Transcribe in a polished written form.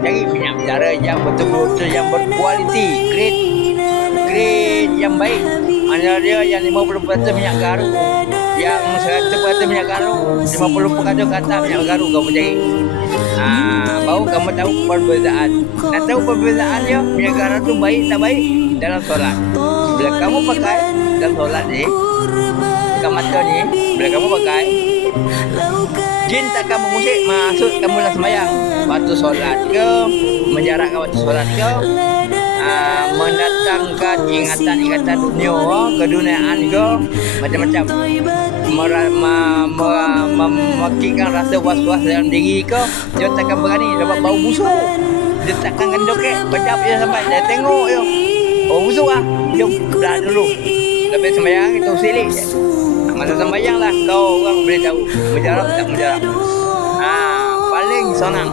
Cari minyak bicara yang betul-betul yang berkualiti, grade yang baik. Mana dia yang 50% minyak garu, yang 100% minyak garu, 50% ke atas minyak garu kamu cari. Baru kamu tahu perbezaan. Nak tahu perbezaan dia, minyak garam tu baik tak baik dalam solat. Bila kamu pakai dalam solat ni, dekat mata ni, bila kamu pakai, jin takkan mengusik masuk kamu dalam sembahyang. Waktu solat ke, menjarakkan waktu solat ke, mendatangkan ingatan-ingatan dunia ke duniaan ke, macam-macam. Memakikkan rasa was-was dalam diri ke, dia takkan berani dapat bau busuk. Dia takkan gendokek, pedap je sampai dia tengok je. Bau busuk lah, dia dah dulu. Lepas sembahyang itu silik je. Masa sembahyang lah kau orang boleh tahu menjarab tak menjarab. Paling senang.